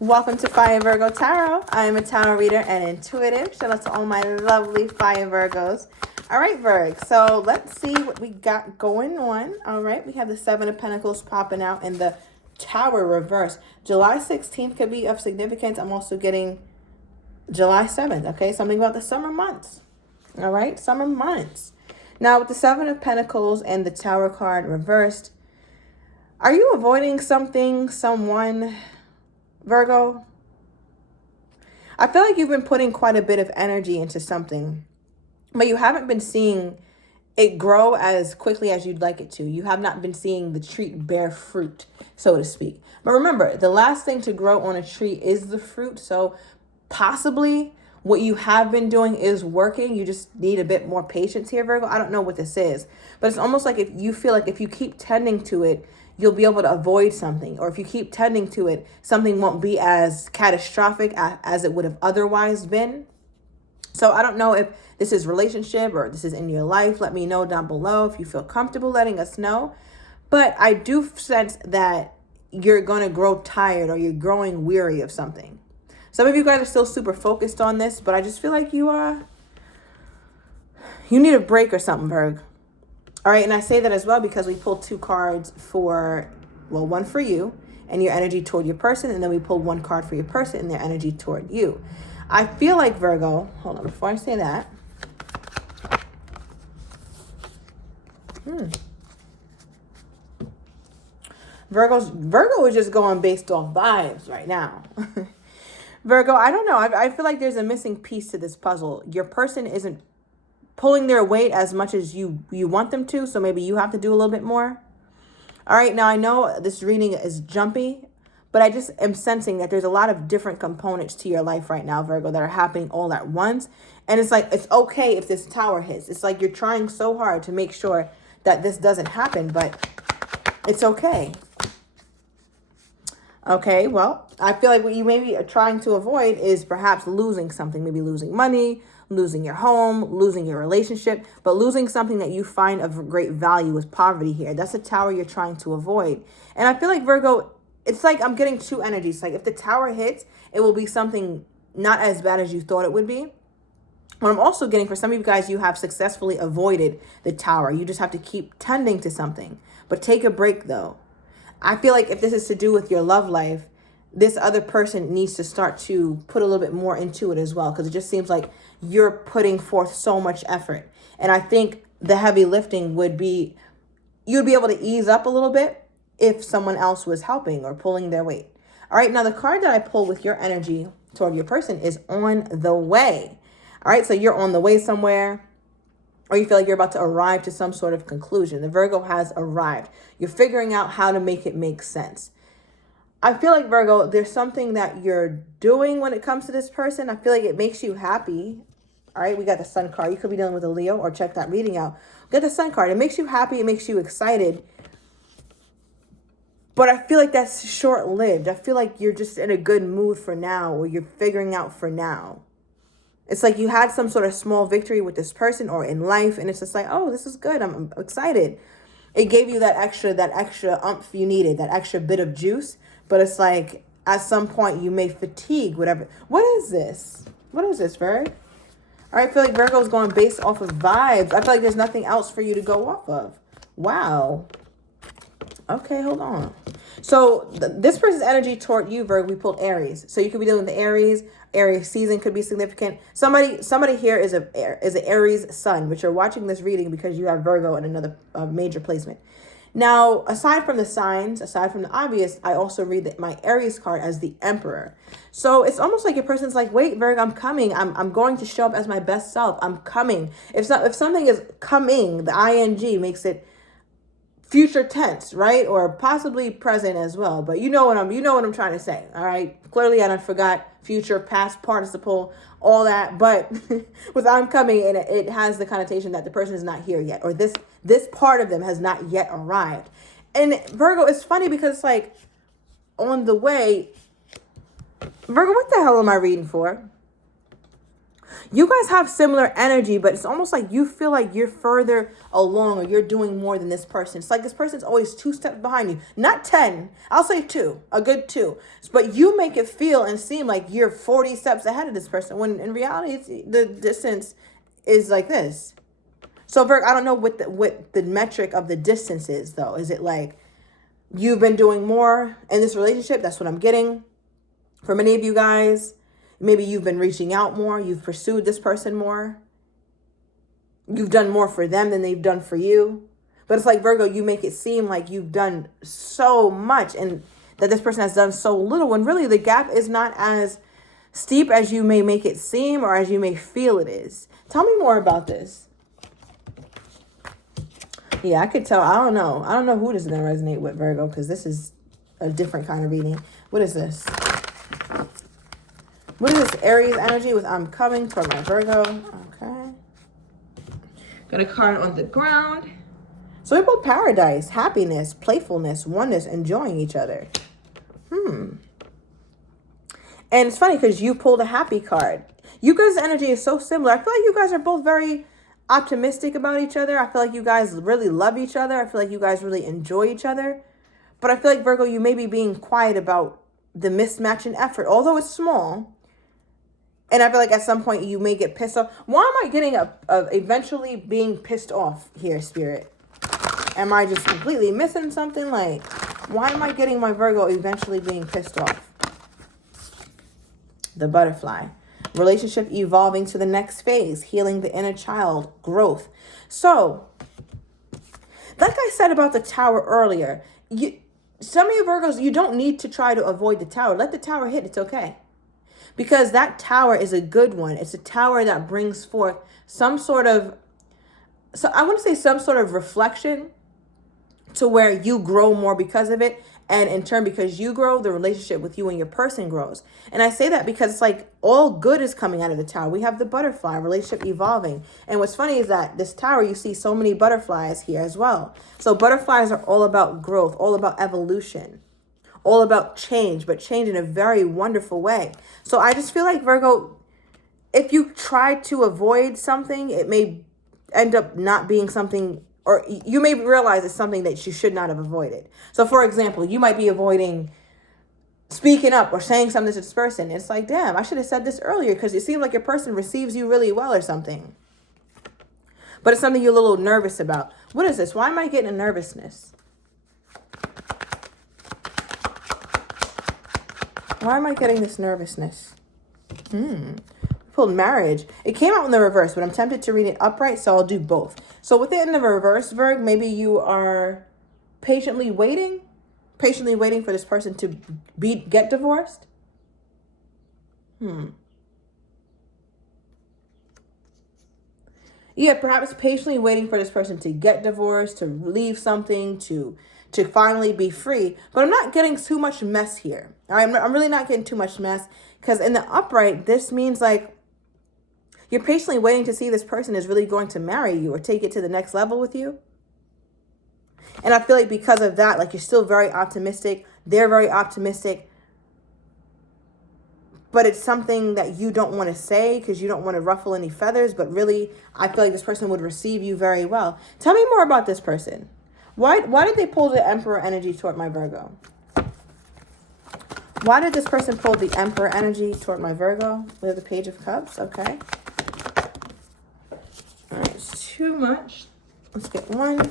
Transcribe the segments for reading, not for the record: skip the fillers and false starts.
Welcome to Fire Virgo Tarot. I am a tarot reader and intuitive. Shout out to all my lovely Fire Virgos. All right, Virg. So let's see what we got going on. All right, we have the Seven of Pentacles popping out in the Tower reverse. July 16th could be of significance. I'm also getting July 7th. Okay, something about the summer months. All right, summer months. Now with the Seven of Pentacles and the Tower card reversed, are you avoiding something, someone, Virgo? I feel like you've been putting quite a bit of energy into something, but you haven't been seeing it grow as quickly as you'd like it to. You have not been seeing the tree bear fruit, so to speak. But remember, the last thing to grow on a tree is the fruit. So possibly what you have been doing is working. You just need a bit more patience here, Virgo. I don't know what this is, but it's almost like if you feel like if you keep tending to it, you'll be able to avoid something. Or if you keep tending to it, something won't be as catastrophic as it would have otherwise been. So I don't know if this is relationship or this is in your life. Let me know down below if you feel comfortable letting us know. But I do sense that you're going to grow tired or you're growing weary of something. Some of you guys are still super focused on this, but I just feel like you need a break or something, Virg. All right, and I say that as well because we pulled two cards for, well, one for you and your energy toward your person, and then we pulled one card for your person and their energy toward you. I feel like, Virgo, hold on, before I say that. Virgo is just going based off vibes right now. Virgo, I don't know. I feel like there's a missing piece to this puzzle. Your person isn't pulling their weight as much as you want them to, so maybe you have to do a little bit more. All right, now I know this reading is jumpy, but I just am sensing that there's a lot of different components to your life right now, Virgo, that are happening all at once. And it's like, it's okay if this tower hits. It's like you're trying so hard to make sure that this doesn't happen, but it's okay. Okay, well, I feel like what you maybe are trying to avoid is perhaps losing something, maybe losing money, losing your home, losing your relationship, but losing something that you find of great value is poverty here. That's a tower you're trying to avoid. And I feel like, Virgo, it's like I'm getting two energies. Like if the tower hits, it will be something not as bad as you thought it would be. What I'm also getting, for some of you guys, you have successfully avoided the tower. You just have to keep tending to something. But take a break, though. I feel like if this is to do with your love life, this other person needs to start to put a little bit more into it as well, because it just seems like you're putting forth so much effort. And I think the heavy lifting would be, you'd be able to ease up a little bit if someone else was helping or pulling their weight. All right, now the card that I pull with your energy toward your person is on the way. All right, so you're on the way somewhere, or you feel like you're about to arrive to some sort of conclusion. The Virgo has arrived. You're figuring out how to make it make sense. I feel like, Virgo, there's something that you're doing when it comes to this person. I feel like it makes you happy. All right, we got the Sun card. You could be dealing with a Leo, or check that reading out. Get the Sun card. It makes you happy. It makes you excited. But I feel like that's short-lived. I feel like you're just in a good mood for now, or you're figuring out for now. It's like you had some sort of small victory with this person or in life, and it's just like, oh, this is good. I'm excited. It gave you that extra umph you needed, that extra bit of juice. But it's like at some point you may fatigue whatever. What is this? What is this, Virgo? All right, I feel like Virgo is going based off of vibes. I feel like there's nothing else for you to go off of. Wow. Okay, hold on. So this person's energy toward you, Virgo, we pulled Aries. So you could be dealing with the Aries. Aries season could be significant. Somebody here is an Aries sun, but you're watching this reading because you have Virgo in another major placement. Now, aside from the signs, aside from the obvious, I also read that my Aries card as the Emperor. So it's almost like your person's like, wait, Virgo, I'm coming. I'm going to show up as my best self. I'm coming. If something is coming, the ing makes it future tense, right? Or possibly present as well. But you know what I'm trying to say. All right. Clearly, I done forgot future, past participle, all that. But with I'm coming, and it has the connotation that the person is not here yet, or this part of them has not yet arrived. And Virgo, it's funny because it's like on the way. Virgo, what the hell am I reading for? You guys have similar energy, but it's almost like you feel like you're further along or you're doing more than this person. It's like this person's always 2 steps behind you. Not 10. I'll say 2. A good 2. But you make it feel and seem like you're 40 steps ahead of this person, when in reality, the distance is like this. So, Virgo, I don't know what the metric of the distance is, though. Is it like you've been doing more in this relationship? That's what I'm getting. For many of you guys, maybe you've been reaching out more. You've pursued this person more. You've done more for them than they've done for you. But it's like, Virgo, you make it seem like you've done so much and that this person has done so little, when really the gap is not as steep as you may make it seem or as you may feel it is. Tell me more about this. Yeah, I could tell. I don't know. I don't know who this is going to resonate with, Virgo, because this is a different kind of reading. What is this? What is this Aries energy with I'm coming for my Virgo? Okay. Got a card on the ground. So we pulled paradise, happiness, playfulness, oneness, enjoying each other. And it's funny because you pulled a happy card. You guys' energy is so similar. I feel like you guys are both very optimistic about each other. I feel like you guys really love each other. I feel like you guys really enjoy each other. But I feel like, Virgo, you may be being quiet about the mismatch in effort, although it's small. And I feel like at some point you may get pissed off. Why am I getting eventually being pissed off here, Spirit? Am I just completely missing something? Like, why am I getting my Virgo eventually being pissed off? The butterfly. Relationship evolving to the next phase. Healing the inner child. Growth. So, like I said about the tower earlier, some of you Virgos, you don't need to try to avoid the tower. Let the tower hit. It's okay. Because that tower is a good one. It's a tower that brings forth some sort of, so I want to say some sort of reflection to where you grow more because of it. And in turn, because you grow, the relationship with you and your person grows. And I say that because it's like all good is coming out of the tower. We have the butterfly, relationship evolving. And what's funny is that this tower, you see so many butterflies here as well. So butterflies are all about growth, all about evolution, all about change, but change in a very wonderful way. So I just feel like, Virgo, if you try to avoid something, it may end up not being something, or you may realize it's something that you should not have avoided. So for example, you might be avoiding speaking up or saying something to this person. It's like, damn, I should have said this earlier because it seems like your person receives you really well or something. But it's something you're a little nervous about. What is this? Why am I getting a nervousness? Why am I getting this nervousness? Pulled marriage. It came out in the reverse, but I'm tempted to read it upright, so I'll do both. So with it in the reverse, Virg, maybe you are patiently waiting for this person to get divorced. Yeah, perhaps patiently waiting for this person to get divorced, to leave something, to finally be free. But I'm not getting too much mess here. All right, I'm really not getting too much mess, because in the upright, this means like you're patiently waiting to see this person is really going to marry you or take it to the next level with you. And I feel like because of that, like you're still very optimistic. They're very optimistic. But it's something that you don't want to say because you don't want to ruffle any feathers. But really, I feel like this person would receive you very well. Tell me more about this person. Why did they pull the Emperor energy toward my Virgo? Why did this person pull the Emperor energy toward my Virgo? We have the Page of Cups. Okay. All right, it's too much. Let's get one.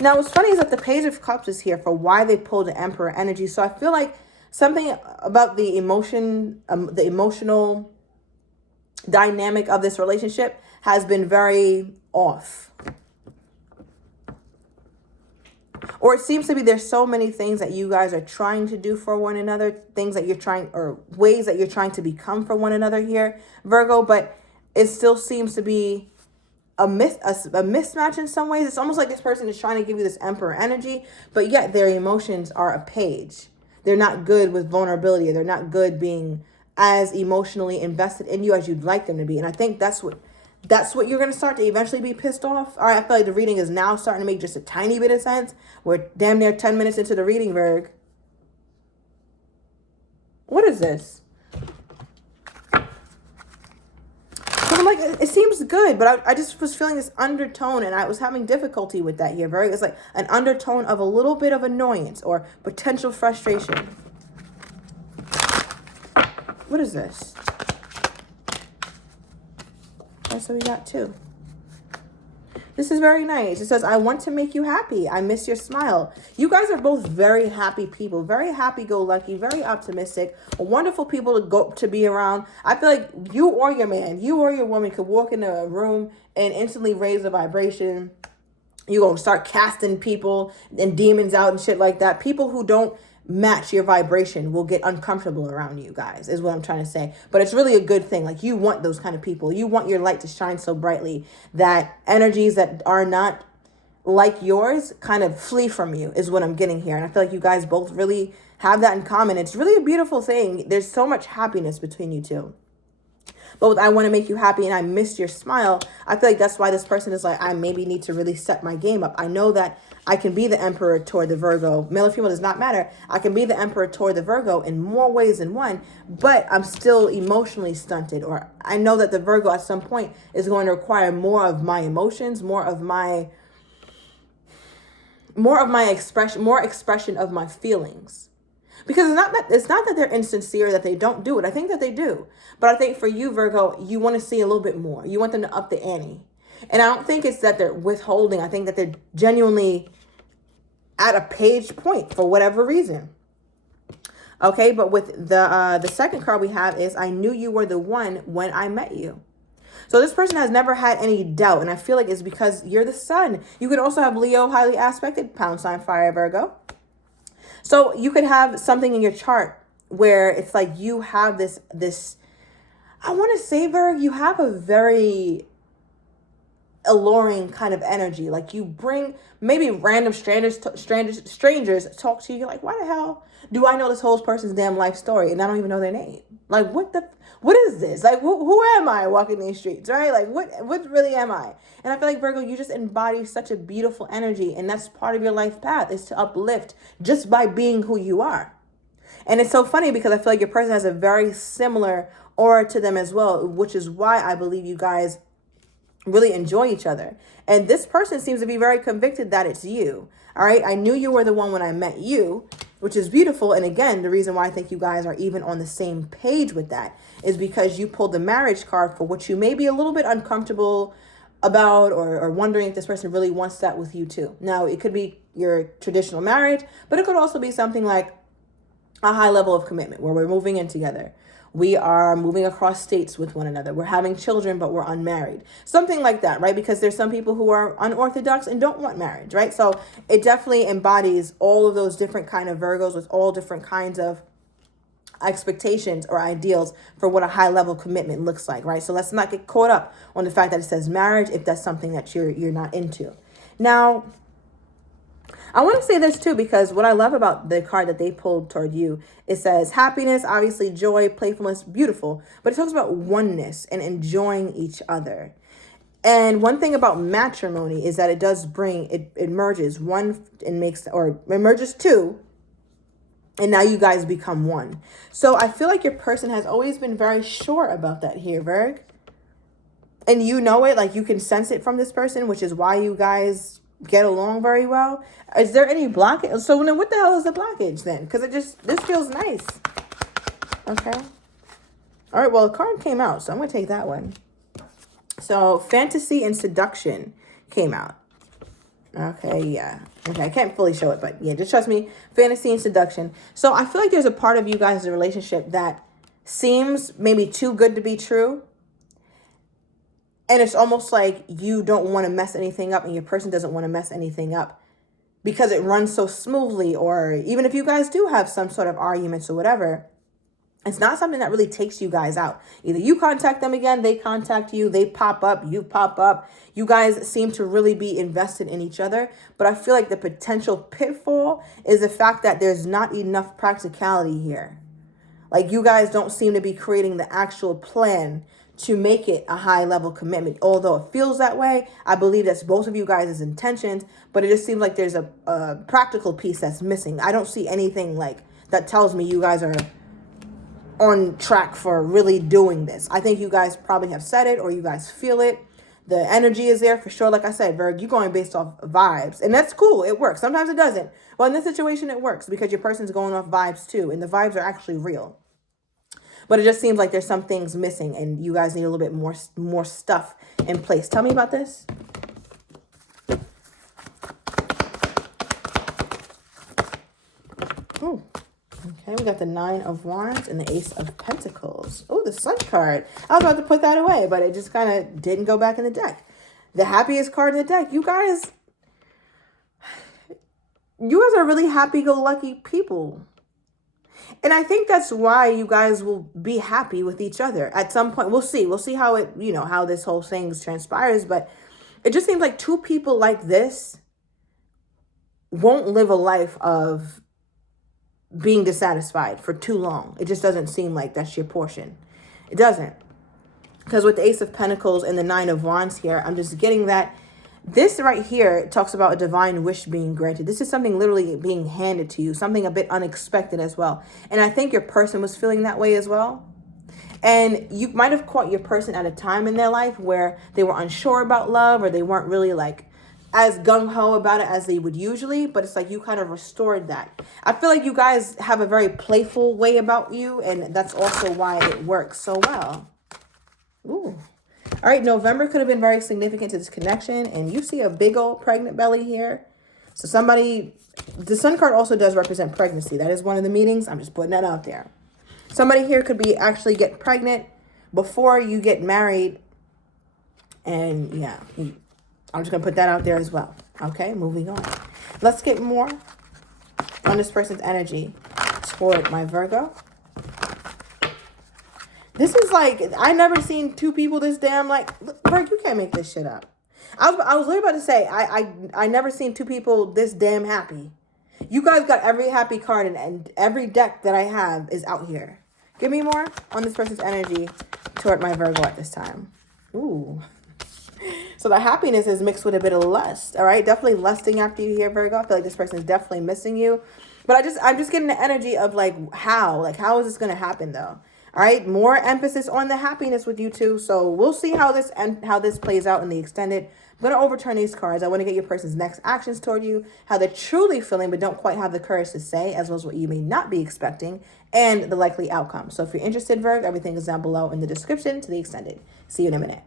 Now, what's funny is that the Page of Cups is here for why they pulled the Emperor energy. So I feel like something about the emotional dynamic of this relationship has been very off. Or it seems to be there's so many things that you guys are trying to do for one another, things that you're trying, or ways that you're trying to become for one another here, Virgo, but it still seems to be a mismatch in some ways. It's almost like this person is trying to give you this Emperor energy, but yet their emotions are a page. They're not good with vulnerability. They're not good being as emotionally invested in you as you'd like them to be. And I think that's what you're going to start to eventually be pissed off. All right, I feel like the reading is now starting to make just a tiny bit of sense. We're damn near 10 minutes into the reading, Virg. What is this? like, it seems good, but I just was feeling this undertone, and I was having difficulty with that here. It's like an undertone of a little bit of annoyance or potential frustration. What is this? Okay, so we got 2. This is very nice. It says, I want to make you happy. I miss your smile. You guys are both very happy people, very happy-go-lucky, very optimistic, wonderful people to be around. I feel like you or your man, you or your woman could walk into a room and instantly raise the vibration. You're going to start casting people and demons out and shit like that. People who don't match your vibration will get uncomfortable around you guys, is what I'm trying to say. But it's really a good thing. Like, you want those kind of people. You want your light to shine so brightly that energies that are not like yours kind of flee from you, is what I'm getting here. And I feel like you guys both really have that in common. It's really a beautiful thing. There's so much happiness between you two. But with I want to make you happy and I miss your smile, I feel like that's why this person is like, I maybe need to really set my game up. I know that I can be the emperor toward the Virgo. Male or female does not matter. I can be the emperor toward the Virgo in more ways than one, but I'm still emotionally stunted. Or I know that the Virgo at some point is going to require more of my emotions, more expression of my feelings. Because it's not that they're insincere, that they don't do it. I think that they do. But I think for you, Virgo, you want to see a little bit more. You want them to up the ante. And I don't think it's that they're withholding. I think that they're genuinely at a page point for whatever reason. Okay, but with the second card we have is, I knew you were the one when I met you. So this person has never had any doubt. And I feel like it's because you're the sun. You could also have Leo highly aspected, pound sign fire, Virgo. So you could have something in your chart where it's like you have this, I want to say, Virgo, you have a very alluring kind of energy. Like, you bring maybe random strangers talk to you. You're like, why the hell do I know this whole person's damn life story and I don't even know their name? Like, what is this? Like, who am I walking these streets, right? Like, what really am I? And I feel like, Virgo, you just embody such a beautiful energy, and that's part of your life path, is to uplift just by being who you are. And it's so funny because I feel like your person has a very similar aura to them as well, which is why I believe you guys really enjoy each other. And this person seems to be very convicted that it's you. All right. I knew you were the one when I met you, which is beautiful. And again, the reason why I think you guys are even on the same page with that is because you pulled the marriage card for what you may be a little bit uncomfortable about, or wondering if this person really wants that with you too. Now, it could be your traditional marriage, but it could also be something like a high level of commitment where we're moving in together. We are moving across states with one another. We're having children, but we're unmarried. Something like that, right? Because there's some people who are unorthodox and don't want marriage, right? So it definitely embodies all of those different kind of Virgos with all different kinds of expectations or ideals for what a high level commitment looks like, right? So let's not get caught up on the fact that it says marriage if that's something that you're not into. Now, I want to say this too, because what I love about the card that they pulled toward you, it says happiness, obviously joy, playfulness, beautiful, but it talks about oneness and enjoying each other. And one thing about matrimony is that it does bring, it merges one and makes, or it merges two, and now you guys become one. So I feel like your person has always been very sure about that here, Virg. And you know it, like you can sense it from this person, which is why you guys get along very well. Is there any blockage? So then what the hell is the blockage then? Because this feels nice. Okay. All right, well, a card came out, so I'm going to take that one. So fantasy and seduction came out. Okay, yeah. Okay, I can't fully show it, but yeah, just trust me. Fantasy and seduction. So I feel like there's a part of you guys' relationship that seems maybe too good to be true. And it's almost like you don't want to mess anything up and your person doesn't want to mess anything up because it runs so smoothly. Or even if you guys do have some sort of arguments or whatever, it's not something that really takes you guys out. Either you contact them again, they contact you, they pop up, you pop up. You guys seem to really be invested in each other. But I feel like the potential pitfall is the fact that there's not enough practicality here. Like you guys don't seem to be creating the actual plan to make it a high level commitment. Although it feels that way, I believe that's both of you guys' intentions, but it just seems like there's a practical piece that's missing. I don't see anything like that tells me you guys are on track for really doing this. I think you guys probably have said it or you guys feel it. The energy is there for sure. Like I said, Virg, you're going based off vibes. And that's cool. It works. Sometimes it doesn't. Well, in this situation, it works because your person's going off vibes too. And the vibes are actually real. But it just seems like there's some things missing and you guys need a little bit more stuff in place. Tell me about this. Ooh. Okay, we got the 9 of Wands and the Ace of Pentacles. Oh, the Sun card. I was about to put that away, but it just kind of didn't go back in the deck. The happiest card in the deck. You guys are really happy-go-lucky people. And I think that's why you guys will be happy with each other at some point. We'll see. We'll see how it, how this whole thing transpires. But it just seems like two people like this won't live a life of being dissatisfied for too long. It just doesn't seem like that's your portion. It doesn't. Because with the Ace of Pentacles and the 9 of Wands here, I'm just getting that this right here talks about a divine wish being granted. This is something literally being handed to you, something a bit unexpected as well. And I think your person was feeling that way as well. And you might have caught your person at a time in their life where they were unsure about love or they weren't really like as gung-ho about it as they would usually, but it's like you kind of restored that. I feel like you guys have a very playful way about you, and that's also why it works so well. Ooh. All right, November could have been very significant to this connection, and you see a big old pregnant belly here. So the Sun card also does represent pregnancy. That is one of the meanings. I'm just putting that out there. Somebody here could be actually get pregnant before you get married, and yeah, I'm just going to put that out there as well. Okay, moving on. Let's get more on this person's energy toward my Virgo. This is like, I never seen two people this damn, like, Virgo, you can't make this shit up. I was literally about to say, I never seen two people this damn happy. You guys got every happy card and every deck that I have is out here. Give me more on this person's energy toward my Virgo at this time. Ooh. So the happiness is mixed with a bit of lust, all right? Definitely lusting after you here, Virgo. I feel like this person is definitely missing you. But I'm just getting the energy of how is this going to happen though? All right, more emphasis on the happiness with you two. So we'll see how this plays out in the extended. I'm going to overturn these cards. I want to get your person's next actions toward you, how they're truly feeling, but don't quite have the courage to say, as well as what you may not be expecting, and the likely outcome. So if you're interested, Virgo, everything is down below in the description to the extended. See you in a minute.